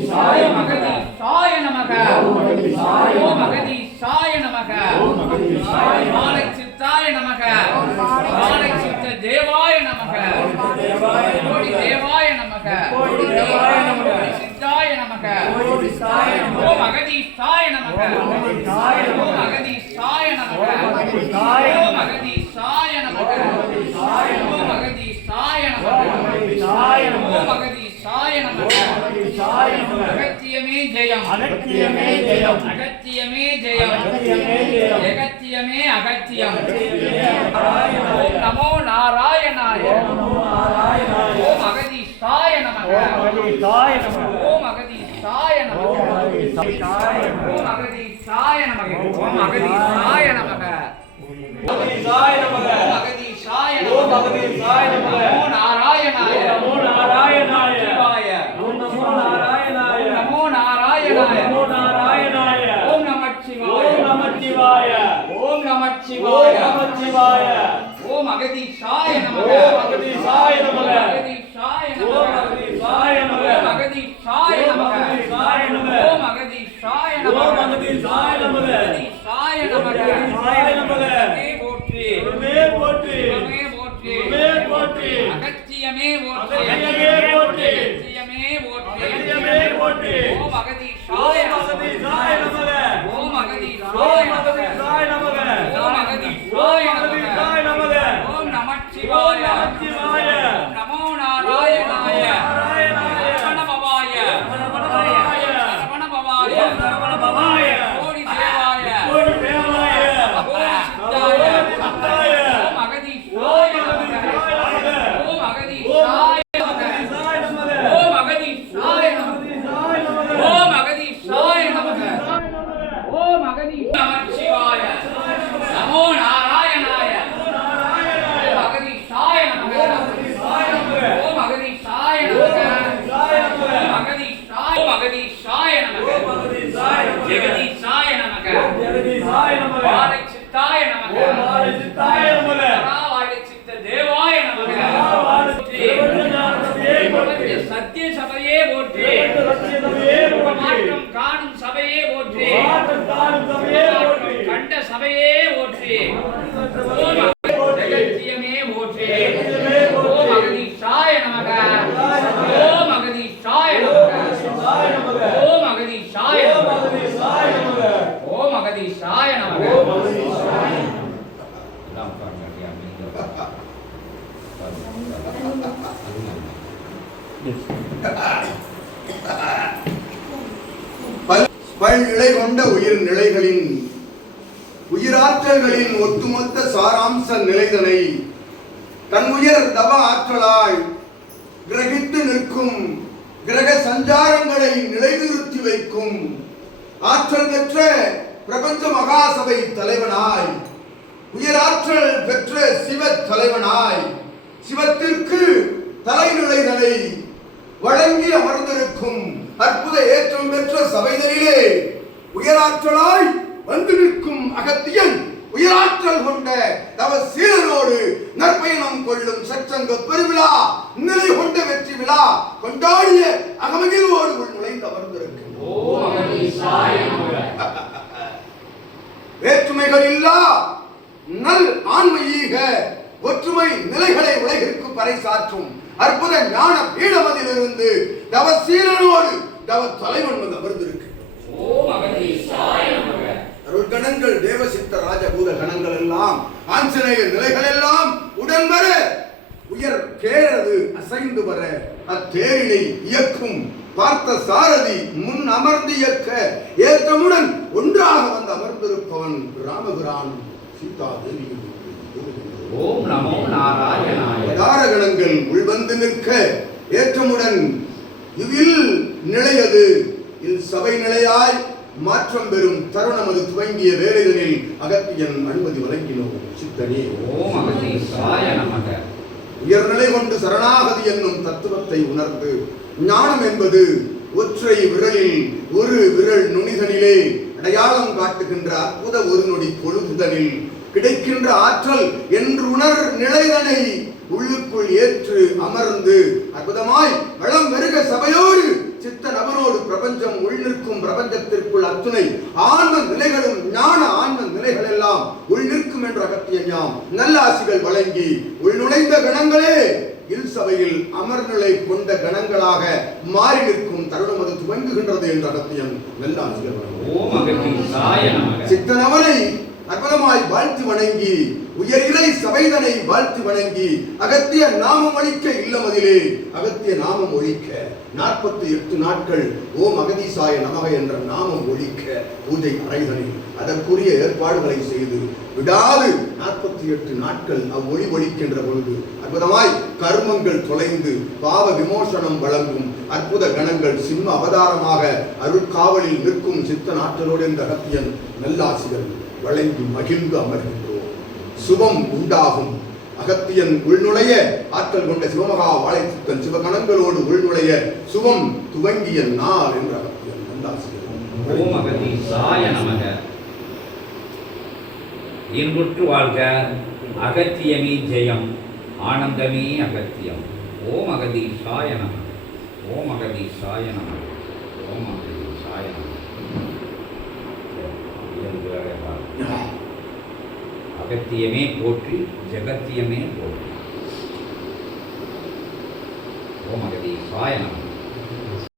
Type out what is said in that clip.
ஓம் அகதீசாய நமக ஓம் அகதீசாய நமக மாலை சித்தாய நமக மாலை சித்த தேவாய நமக கோடி தேவாய நமக கோடி சித்தாய நமக ஓம் அகதீசாய நமக ஓம் அகதீசாய நமக ஓம் அகதீசாய நமக ஓம் அகதீசாய நமக ஓம் அகதீசாய நமக அகத்தியமே ஜெயம் அகத்தியமே ஜெயம் அகத்தியமே ஜெயம் அகத்தியமே அகத்தியம் ஓம் நமோ நாராயணாய ஓம் அகதீசாய நமக ஓம் அகதீசாய நமக ஓம் அகதீசாய நமக ஓம் அகதீசாய நமக அகதீசாய நமக அகதீசாய ஓம் அகதீசாய நமக நமோ நாராயணாய நமோ நாராயணாய சிவாய ஓம் நமோ நாராயணாய நமோ நாராயணாய நமோ நாராயணாய ஓம் நமச்சிவாய ஓம் நமச்சிவாய ஓம் நமச்சிவாய ஓம் நமச்சிவாய ஓம் அகதீசாய நமக ஓம் அகதீசாய நமக அகதீசாய ஓம் நமக அகதீசாய நமக ஓம் அகதீசாய நமக அகதீசாய நமக ஓம் அகதீசாய நமக ஓம் அகதீசாய நமக அகதீசாய நமக அகதீசாய நமக மே போற்றி மே போற்றி மே போற்றி மே போற்றி அகத்தியமே போற்றி அகத்தியமே போற்றி அகத்தியமே போற்றி அகத்தியமே போற்றி ஓம் அகதீசாய அகதீசாய நமக ஓம் அகதீசாய ஓம் நமக அகதீசாய நமக ஓம் அகதீசாய நமக அகதீசாய நமக ஓம் நமச்சிவாய ஓம் நமச்சிவாய ஓம் நமோ நாராயணாய நாராயணாய சரவணபவாய சரவணபவாய சரவணபவாய சரவணபவாய கோடி தேவாய கோடி தேவாய ஓம் சித்தாய சித்தாய ஓம் அகதீசாய நமக ஓம் அகதீசாய நமக ஓம் அகதீசாய நமக ஓம் அகதீசாய நமக ஓம் அகதீசாய நமோ நாராயணாய ஓம் அகதீசாய நமக ஓம் அகதீசாய நமக ஓம் அகதீசாய நமக ஜெகதீசாய நமக ஜெகதீசாய நமக வாழை சித்தாய நமக வாழை சித்தாய நமக வாழை சித்த தேவாய நமக சத்திய சபையே போற்றி மாற்றம் காணும் சபையே போற்றி கண்ட சபையே போற்றி ஓம் அகத்தியமே போற்றி ஓம் அகதீசாய நமக ஓம் அகதீசாய நமக ஓம் அகதீசாய நமக ஓம் அகதீசாய நமக பல்நிலை கொண்ட உயிர் நிலைகளின் உயிராற்றல்களின் ஒட்டுமொத்த சாராம்ச நிலைதனை தன் உயர் தவ ஆற்றலாய் கிரகித்து நிற்கும் கிரக சஞ்சாரங்களை நிலைநிறுத்தி வைக்கும் ஆற்றல் பெற்ற பிரபஞ்ச மகாசபை தலைவனாய் உயராற்றல் பெற்ற சிவ தலைவனாய் சிவத்திற்கு தலைநிலைதனை வழங்கி அமர்ந்திருக்கும் அற்புத ஏற்றம் பெற்ற சபைகளிலே உயராற்றலாய் வந்து நிற்கும் அகத்தியன் உயராற்றல் கொண்ட தவ சீலனோடு நற்பயணம் கொள்ளும் சற்சங்க பெருவிழா நிலை கொண்ட வெற்றி விழா கொண்டாடிய அகமகிழ்வோடு நுழைந்து அமர்ந்திருக்கும் வேற்றுமைகள் இல்லா நல் ஆன்மீக ஒற்றுமை நிலைகளை உலகிற்கு பறைசாற்றும் அற்புத ஞான பீடமதிலிருந்து தவ சீலனோடு தவ தலைவன் வந்து அமர்ந்திருக்கு. அருள் கணங்கள் தேவசித்த ராஜபூத கணங்கள் எல்லாம் ஆஞ்சநேய நிலைகள் எல்லாம் உடன் வர உயர் கேரது அசைந்து வர அத்தேரினை இயக்கும் பார்த்த சாரதி முன் அமர்ந்து இயக்க ஏற்றமுடன் ஒன்றாக வந்து அமர்ந்திருப்பவன் ராமபிரான் சீதா தேவி. ஓம் நமோ நாராயணாய. தாரகணங்கள் உள்வந்து நிற்க ஏற்றமுடன் இவில் நிலையது இல் சபை நிலையாய் மாற்றம் பெறும் தருணம் அது துவங்கிய வேலைகளில் அகத்தியன் அனுமதி வழங்கினோம். சித்தனே ஓம் அகதீசாய நமக. உயர்நிலை கொண்டு சரணாகதி என்னும் தத்துவத்தை உணர்ந்து ஞானம் என்பது ஒற்றை விரலில் ஒரு விரல் நுனிதனிலே அடையாளம் காட்டுகின்ற அற்புத ஒரு நொடி பொழுதுதனில் கிடைக்கின்ற ஆற்றல் என்று உணர் நிலைதனை உள்ளுக்குள் ஏற்று அமர்ந்து அற்புதமாய் வளம் வருக சபையோடு சித்த நபரோடு பிரபஞ்சம் உள்நிற்கும் பிரபஞ்சத்திற்குள் அத்துணை ஆன்ம நிலைகளும் ஞான ஆன்ம நிலைகள் எல்லாம் உள்நிற்கும் என்ற அகத்திய ஞாம் நல்லாசிகள் வழங்கி உள்நுழைந்த கணங்களே இல் சபையில் அமர்நிலை கொண்ட கணங்களாக மாறி நிற்கும் தருணம் அது துவங்குகின்றது என்ற அகத்தியன் நல்லாசிகள் ஓம் அகதீசாய நமக. சித்தனவனை அற்புதமாய் வாழ்த்து வணங்கி உயர் இறை சபைதனை வாழ்த்து வணங்கி அகத்திய நாமம் ஒழிக்க இல்லமதிலே அகத்திய நாமம் ஒழிக்க 48 நாட்கள் ஓம் அகதீசாய நமக என்ற நாமம் ஒழிக்க பூஜை அறைதனில் அதற்குரிய ஏற்பாடுகளை செய்து விடாது 48 நாட்கள் அவ்வொளி ஒழிக்கின்ற பொழுது அற்புதமாய் கர்மங்கள் தொலைந்து பாவ விமோசனம் வழங்கும் அற்புத கணங்கள் சிம்ம அவதாரமாக அருட்காவலில் நிற்கும் சித்த நாட்டரோடு என்ற அகத்தியன் நல்லாசிகள் வழங்கி மகிழ்ந்து அமர்கின்றோம். சுபம் உண்டாகும். அகத்தியன் உள்நுழைய ஆற்றல் கொண்ட சிவமகா வாழைச்சித்தன் சிவகணங்களோடு உள்நுழைய சுபம் துவங்கிய நாள் என்ற அகத்தியன் நல்லாசிகள். ஓம் அகதீசாய நமக. இன்புற்று வாழ்க. அகத்தியமே ஜெயம். ஆனந்தமே அகத்தியம். ஓம் அகதீசாய நமக. ஓம் அகதீசாய நமக. ஓம் அகதீசாய நமக. அகத்தியமே போற்றி ஜெகத்தியமே போற்றி. ஓம் அகதீசாய நமக.